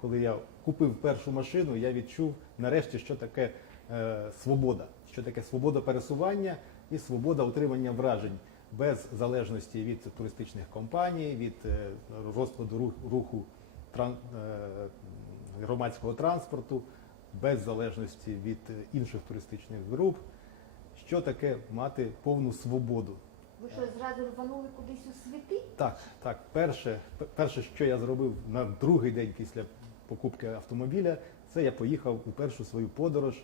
коли я купив першу машину, я відчув нарешті, що таке е, свобода, що таке свобода пересування і свобода отримання вражень без залежності від туристичних компаній, від е, розкладу ру- руху тран- е, громадського транспорту, без залежності від е, інших туристичних груп. Що таке мати повну свободу? Ви що, зразу рванули кудись у світи? Так, так. Перше, перше, що я зробив на другий день після покупки автомобіля, це я поїхав у першу свою подорож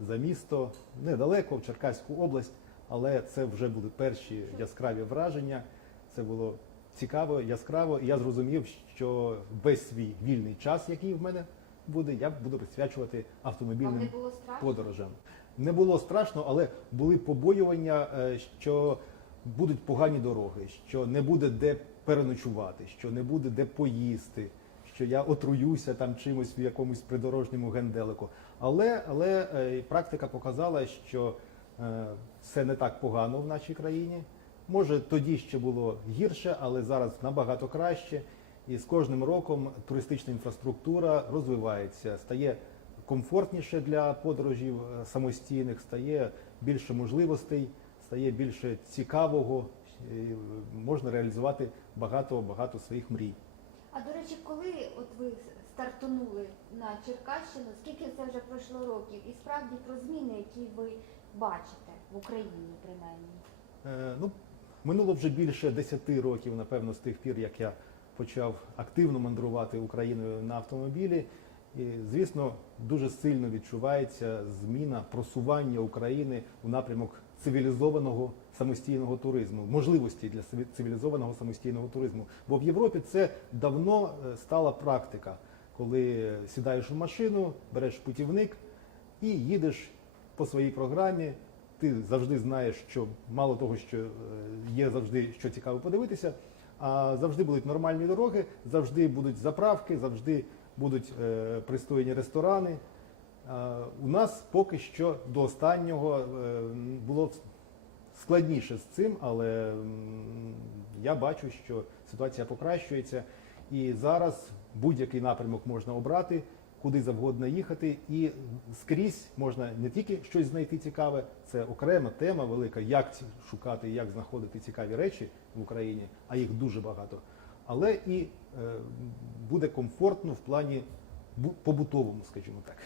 за місто недалеко в Черкаську область, але це вже були перші яскраві враження. Це було цікаво, яскраво, і я зрозумів, що весь свій вільний час, який в мене буде, я буду присвячувати автомобільним не було подорожам. Не було страшно, але були побоювання, е, що будуть погані дороги, що не буде де переночувати, що не буде де поїсти, що я отруюся там чимось в якомусь придорожньому генделику. Але, але е, практика показала, що е, все не так погано в нашій країні. Може, тоді ще було гірше, але зараз набагато краще. І з кожним роком туристична інфраструктура розвивається, стає комфортніше для подорожів е, самостійних, стає більше можливостей, стає більше цікавого, можна реалізувати багато багато своїх мрій. А до речі, коли от ви стартанули на Черкащину, скільки це вже пройшло років? І справді про зміни, які ви бачите в Україні, принаймні. Е, Ну, минуло вже більше 10 років, напевно, з тих пір, як я почав активно мандрувати Україною на автомобілі. І, звісно, дуже сильно відчувається зміна просування України у напрямок цивілізованого самостійного туризму, можливості для цивілізованого самостійного туризму. Бо в Європі це давно е, стала практика, коли сідаєш в машину, береш путівник і їдеш по своїй програмі. Ти завжди знаєш, що мало того, що е, є завжди що цікаво подивитися, а завжди будуть нормальні дороги, завжди будуть заправки, завжди будуть е, пристойні ресторани. У нас поки що до останнього е, було складніше з цим, але я бачу, що ситуація покращується, і зараз будь-який напрямок можна обрати, куди завгодно їхати, і скрізь можна не тільки щось знайти цікаве, це окрема тема велика, як шукати, як знаходити цікаві речі в Україні, а їх дуже багато. Але і е, буде комфортно в плані побутовому, скажімо так.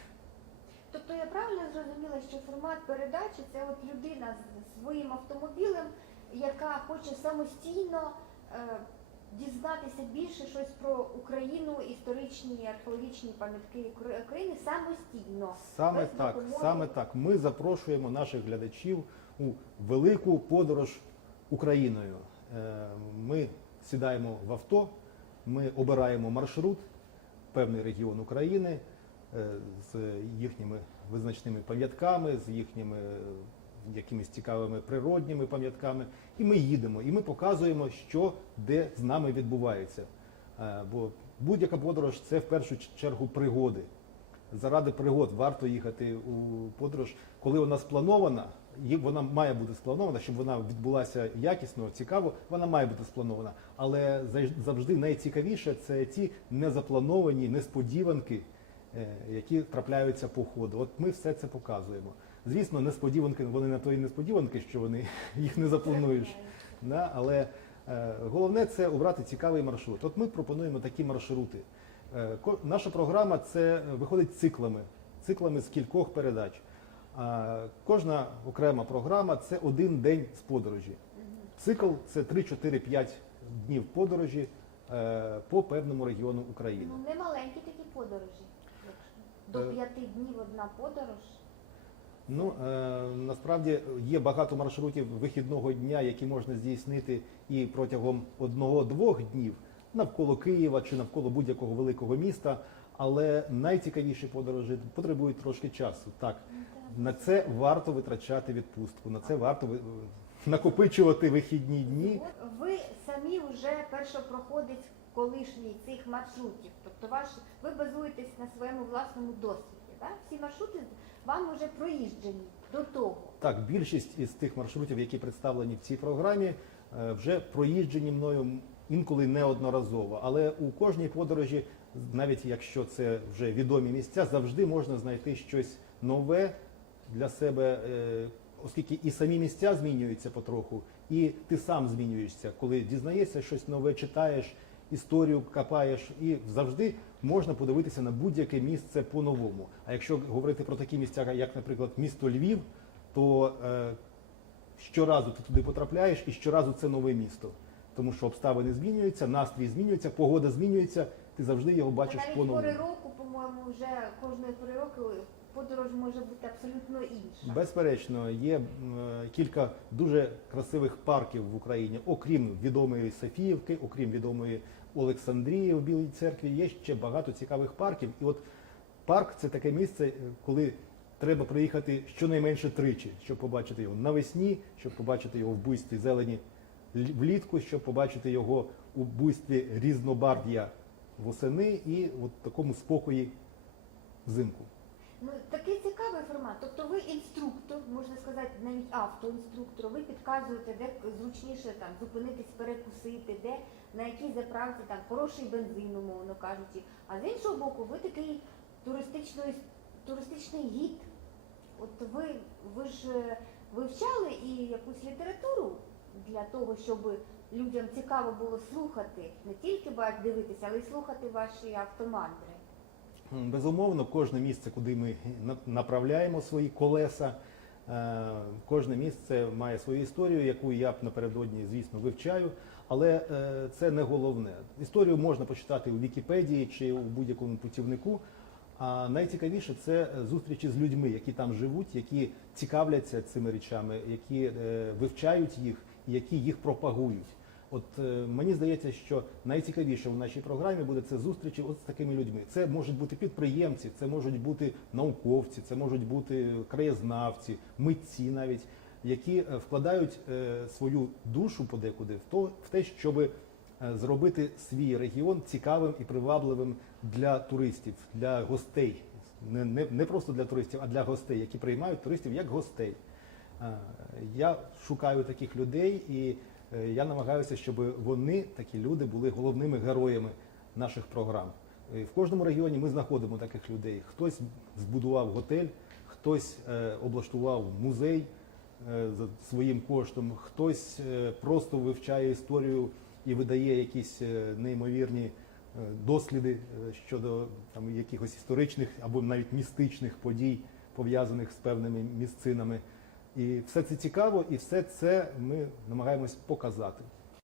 Тобто я правильно зрозуміла, що формат передачі це от людина з своїм автомобілем, яка хоче самостійно е, дізнатися більше щось про Україну, історичні археологічні пам'ятки Укра- України самостійно. Саме без так, допомоги. саме так. Ми запрошуємо наших глядачів у велику подорож Україною. Е, Ми сідаємо в авто, ми обираємо маршрут, певний регіон України з їхніми визначними пам'ятками, з їхніми е, якимись цікавими природніми пам'ятками. І ми їдемо, і ми показуємо, що де з нами відбувається. Е, Бо будь-яка подорож це в першу чергу пригоди заради пригод варто їхати у подорож. Коли вона спланована, вона має бути спланована, щоб вона відбулася якісно, цікаво, вона має бути спланована. Але завжди найцікавіше це ті незаплановані несподіванки, е, які трапляються по ходу. От ми все це показуємо. Звісно, несподіванки, вони на то і несподіванки, що вони їх не заплануєш. Да? Але е, головне це обрати цікавий маршрут. От ми пропонуємо такі маршрути. Е, наша програма це е, виходить циклами, циклами з кількох передач. А кожна окрема програма це один день з подорожі. Цикл це 3-4-5 днів подорожі е, по певному регіону України. Ну не маленькі такі подорожі. До Е. п'яти днів одна подорож. Ну е, насправді є багато маршрутів вихідного дня, які можна здійснити і протягом одного-двох днів навколо Києва чи навколо будь-якого великого міста. Але найцікавіші подорожі потребують трошки часу. Так на це варто витрачати відпустку, на це варто ви- накопичувати вихідні дні. Ви самі вже першопроходець колишній цих маршрутів. Тобто ваш, ви базуєтесь на своєму власному досвіді. Так? Всі маршрути вам вже проїжджені до того. Так, більшість із тих маршрутів, які представлені в цій програмі, е, вже проїжджені мною інколи неодноразово. Але у кожній подорожі навіть якщо це вже відомі місця, завжди можна знайти щось нове для себе, е, оскільки і самі місця змінюються потроху, і ти сам змінюєшся, коли дізнаєшся щось нове, читаєш історію, копаєш, і завжди можна подивитися на будь-яке місце по-новому. А якщо говорити про такі місця, як, наприклад, місто Львів, то е, щоразу ти туди потрапляєш, і щоразу це нове місто. Тому що обставини змінюються, настрій змінюється, погода змінюється, ти завжди його бачиш по-новому. пори року, по-моєму, вже кожної пори року подорож може бути абсолютно інша. Безперечно, є е, кілька дуже красивих парків в Україні, окрім відомої Софіївки, окрім відомої Олександрії в Білій церкві, є ще багато цікавих парків. І от парк це таке місце, е, коли треба приїхати щонайменше тричі, щоб побачити його навесні, щоб побачити його в буйстві зелені влітку, щоб побачити його у буйстві різнобарв'я восени і от такому спокої взимку. Ну такий цікавий формат. Тобто ви інструктор, можна сказати, навіть автоінструктор. Ви підказуєте, де зручніше там зупинитись, перекусити, де на якій заправці там хороший бензин, умовно кажучи. А з іншого боку, ви такий туристичний, туристичний гід. От ви, ви ж е, вивчали і якусь літературу для того, щоб людям цікаво було слухати, не тільки дивитися, але й слухати ваші автомандри. Безумовно, кожне місце, куди ми направляємо свої колеса, е, кожне місце має свою історію, яку я б напередодні, звісно, вивчаю. Але е, це не головне. Історію можна почитати у Вікіпедії чи у будь-якому путівнику. А найцікавіше це зустрічі з людьми, які там живуть, які цікавляться цими речами, які е, вивчають їх які їх пропагують. От е, мені здається, що найцікавіше в нашій програмі буде це зустрічі от з такими людьми. Це можуть бути підприємці, це можуть бути науковці, це можуть бути краєзнавці, митці навіть, які е, вкладають е, свою душу подекуди в то в те, щоб зробити свій регіон цікавим і привабливим для туристів, для гостей. Не, не, не просто для туристів, а для гостей, які приймають туристів як гостей. Я шукаю таких людей і я намагаюся, щоб вони, такі люди, були головними героями наших програм. Е, В кожному регіоні ми знаходимо таких людей. Хтось збудував готель, хтось е, облаштував музей е, за своїм коштом, хтось е, просто вивчає історію і видає якісь е, неймовірні е, досліди е, щодо там якихось історичних або навіть містичних подій, пов'язаних з певними місцинами. І все це цікаво, і все це ми намагаємось показати.